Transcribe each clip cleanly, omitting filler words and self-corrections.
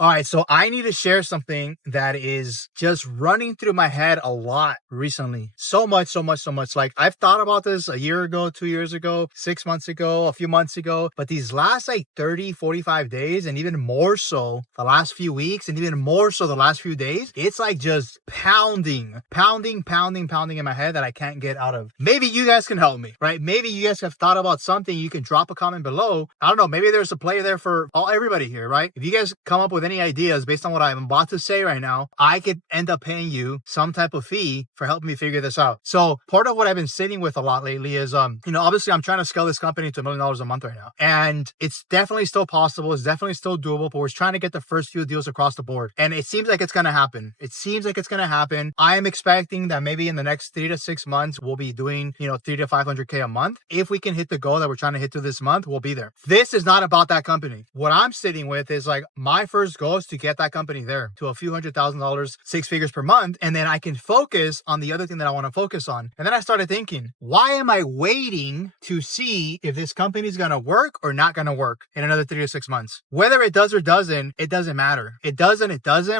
All right, so I need to share something that is just running through my head a lot recently. So much, so much, so much. Like I've thought about this a year ago, 2 years ago, 6 months ago, a few months ago, but these last like 30, 45 days, and even more so the last few weeks, and even more so the last few days, it's like just pounding in my head that I can't get out of. Maybe you guys can help me, right? Maybe you guys have thought about something. You can drop a comment below. I don't know. Maybe there's a play there for everybody here, right? If you guys come up with any ideas based on what I'm about to say right now, I could end up paying you some type of fee for helping me figure this out. So part of what I've been sitting with a lot lately is, obviously I'm trying to scale this company to $1 million a month right now. And it's definitely still possible. It's definitely still doable, but we're trying to get the first few deals across the board. And it seems like it's going to happen. I am expecting that maybe in the next 3 to 6 months, we'll be doing, 3 to 500K a month. If we can hit the goal that we're trying to hit to this month, we'll be there. This is not about that company. What I'm sitting with is like my first goal is to get that company there to a few $100,000, 6 figures per month. And then I can focus on the other thing that I want to focus on. And then I started thinking, why am I waiting to see if this company is going to work or not going to work in another 3 to 6 months? Whether it does or doesn't, it doesn't matter. It doesn't.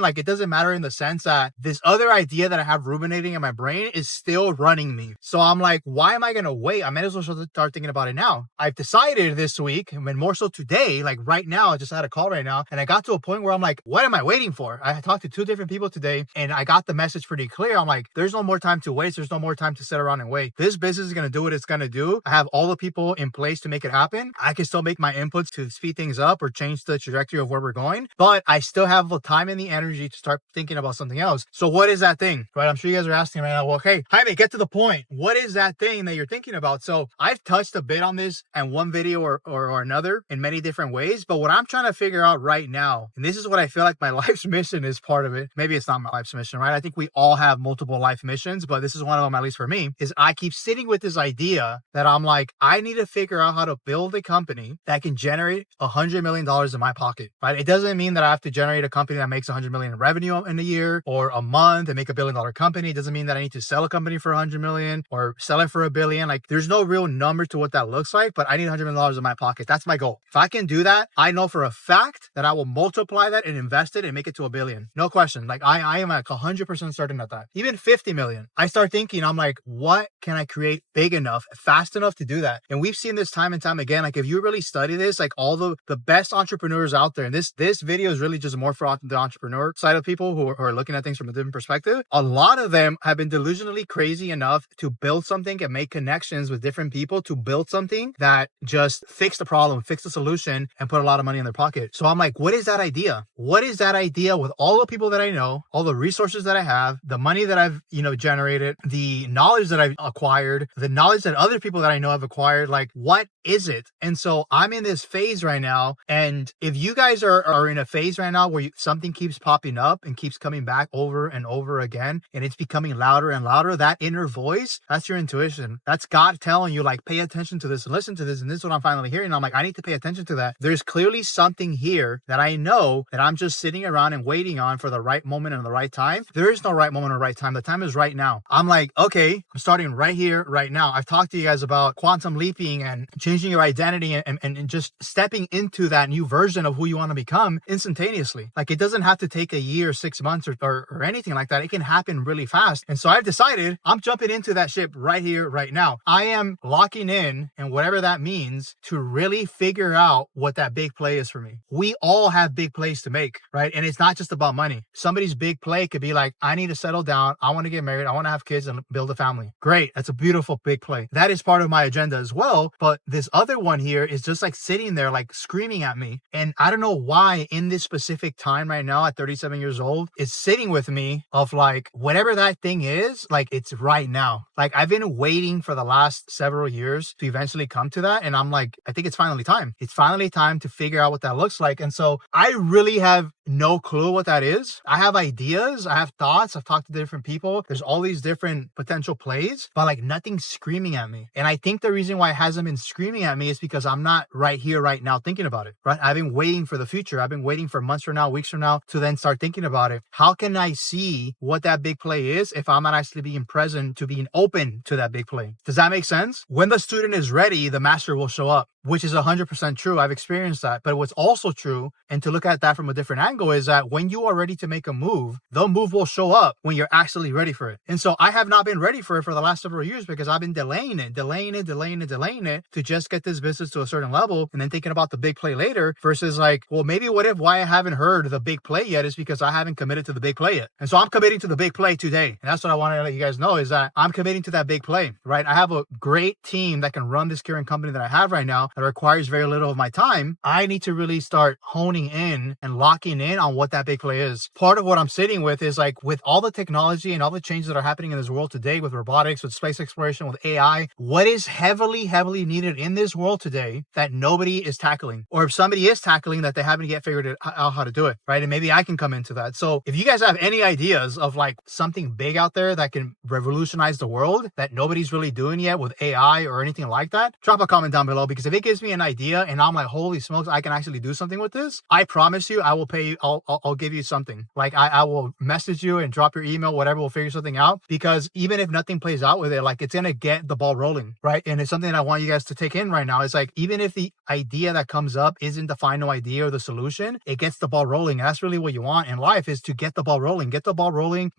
Like it doesn't matter in the sense that this other idea that I have ruminating in my brain is still running me. So I'm like, why am I going to wait? I might as well start thinking about it now. I've decided this week, and more so today, like right now, I just had a call right now, and I got to a point where I'm like, what am I waiting for? I talked to 2 different people today, and I got the message pretty clear. I'm like, there's no more time to waste. There's no more time to sit around and wait. This business is going to do what it's going to do. I have all the people in place to make it happen. I can still make my inputs to speed things up or change the trajectory of where we're going, but I still have the time and the energy to start thinking about something else. So what is that thing, right? I'm sure you guys are asking right now, well, okay, Jaime, get to the point. What is that thing that you're thinking about? So I've touched a bit on this in one video or another in many different ways, but what I'm trying to figure out right now, and this is what I feel like my life's mission is part of it. Maybe it's not my life's mission, right? I think we all have multiple life missions, but this is one of them, at least for me, is I keep sitting with this idea that I'm like, I need to figure out how to build a company that can generate $100 million in my pocket, right? It doesn't mean that I have to generate a company that makes 100 million in revenue in a year or a month and make $1 billion company. It doesn't mean that I need to sell a company for 100 million or sell it for $1 billion. Like there's no real number to what that looks like, but I need $100 million in my pocket. That's my goal. If I can do that, I know for a fact that I will multiply that and invest it and make it to $1 billion. No question. Like I am like 100% certain at that. Even 50 million. I start thinking, I'm like, what can I create big enough, fast enough to do that? And we've seen this time and time again. Like if you really study this, like all the best entrepreneurs out there, and this video is really just more for the entrepreneur side of people who are looking at things from a different perspective. A lot of them have been delusionally crazy enough to build something and make connections with different people to build something that just fix the problem, fix the solution, and put a lot of money in their pocket. So I'm like, what is that idea? What is that idea with all the people that I know, all the resources that I have, the money that I've, generated, the knowledge that I've acquired, the knowledge that other people that I know have acquired? Like, what is it? And so I'm in this phase right now. And if you guys are in a phase right now where something keeps popping up and keeps coming back over and over again, and it's becoming louder and louder, that inner voice, that's your intuition. That's God telling you, like, pay attention to this and listen to this. And this is what I'm finally hearing. I'm like, I need to pay attention to that. There's clearly something here that I know that I'm just sitting around and waiting on for the right moment and the right time. There is no right moment or right time. The time is right now. I'm like, okay, I'm starting right here, right now. I've talked to you guys about quantum leaping and changing your identity and just stepping into that new version of who you want to become instantaneously. Like it doesn't have to take a year, 6 months or anything like that. It can happen really fast. And so I've decided I'm jumping into that ship right here, right now. I am locking in, and whatever that means, to really figure out what that big play is for me. We all have big plays to make, right? And it's not just about money. Somebody's big play could be like, I need to settle down. I want to get married. I want to have kids and build a family. Great. That's a beautiful big play. That is part of my agenda as well. But this other one here is just like sitting there, like screaming at me. And I don't know why in this specific time right now at 37 years old, it's sitting with me of like, whatever that thing is, like it's right now. Like I've been waiting for the last several years to eventually come to that. And I'm like, I think it's finally time. It's finally time to figure out what that looks like. And so I really have no clue what that is. I have ideas. I have thoughts. I've talked to different people. There's all these different potential plays, but like nothing's screaming at me. And I think the reason why it hasn't been screaming at me is because I'm not right here, right now thinking about it, right? I've been waiting for the future. I've been waiting for months from now, weeks from now to then start thinking about it. How can I see what that big play is if I'm not actually being present to being open to that big play? Does that make sense? When the student is ready, the master will show up, which is 100% true. I've experienced that. But what's also true, and to look at that from a different angle, angle is that when you are ready to make a move, the move will show up when you're actually ready for it. And so I have not been ready for it for the last several years because I've been delaying it to just get this business to a certain level and then thinking about the big play later versus like, well, maybe what if why I haven't heard the big play yet is because I haven't committed to the big play yet. And so I'm committing to the big play today. And that's what I want to let you guys know is that I'm committing to that big play, right? I have a great team that can run this current company that I have right now that requires very little of my time. I need to really start honing in and locking in on what that big play is. Part of what I'm sitting with is like with all the technology and all the changes that are happening in this world today with robotics, with space exploration, with AI, what is heavily needed in this world today that nobody is tackling? Or if somebody is tackling that they haven't yet figured out how to do it, right? And maybe I can come into that. So if you guys have any ideas of like something big out there that can revolutionize the world that nobody's really doing yet with AI or anything like that, drop a comment down below, because if it gives me an idea and I'm like, holy smokes, I can actually do something with this, I promise you I will pay you, I'll give you something. Like I will message you and drop your email, whatever, we'll figure something out, because even if nothing plays out with it, like it's gonna get the ball rolling, right? And it's something that I want you guys to take in right now. It's like, even if the idea that comes up isn't the final idea or the solution, it gets the ball rolling. And that's really what you want in life, is to get the ball rolling,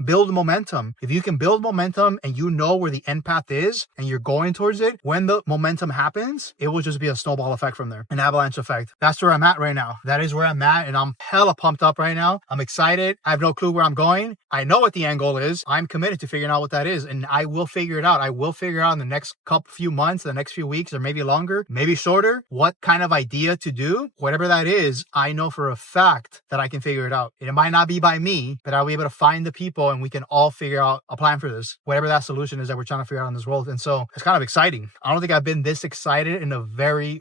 build momentum. If you can build momentum and you know where the end path is and you're going towards it, when the momentum happens, it will just be a snowball effect from there, an avalanche effect. That's where I'm at right now. That is where I'm at. And I'm hella pumped up right now. I'm excited. I have no clue where I'm going. I know what the end goal is. I'm committed to figuring out what that is. And I will figure it out. I will figure out in the next few months, the next few weeks, or maybe longer, maybe shorter, what kind of idea to do. Whatever that is, I know for a fact that I can figure it out. It might not be by me, but I'll be able to find the people and we can all figure out a plan for this, whatever that solution is that we're trying to figure out in this world. And so it's kind of exciting. I don't think I've been this excited in a very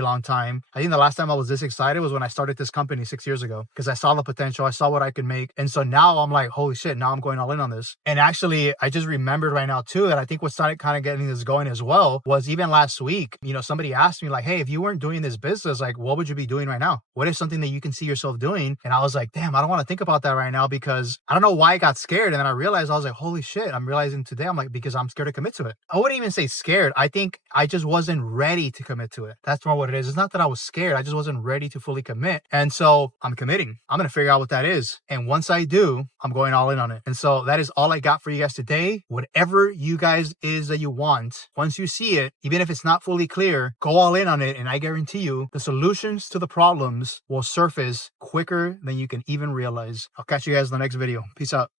long time. I think the last time I was this excited was when I started this company 6 years ago, because I saw the potential, I saw what I could make. And so now I'm like, holy shit, now I'm going all in on this. And actually, I just remembered right now too, that I think what started kind of getting this going as well was even last week, somebody asked me like, hey, if you weren't doing this business, like what would you be doing right now? What is something that you can see yourself doing? And I was like, damn, I don't want to think about that right now, because I don't know why I got scared. And then I realized, I was like, holy shit, I'm realizing today, I'm like, because I'm scared to commit to it. I wouldn't even say scared. I think I just wasn't ready to commit to it. That's more what it is. It's not that I was scared. I just wasn't ready to fully commit. And so I'm committing. I'm going to figure out what that is. And once I do, I'm going all in on it. And so that is all I got for you guys today. Whatever you guys is that you want, once you see it, even if it's not fully clear, go all in on it. And I guarantee you the solutions to the problems will surface quicker than you can even realize. I'll catch you guys in the next video. Peace out.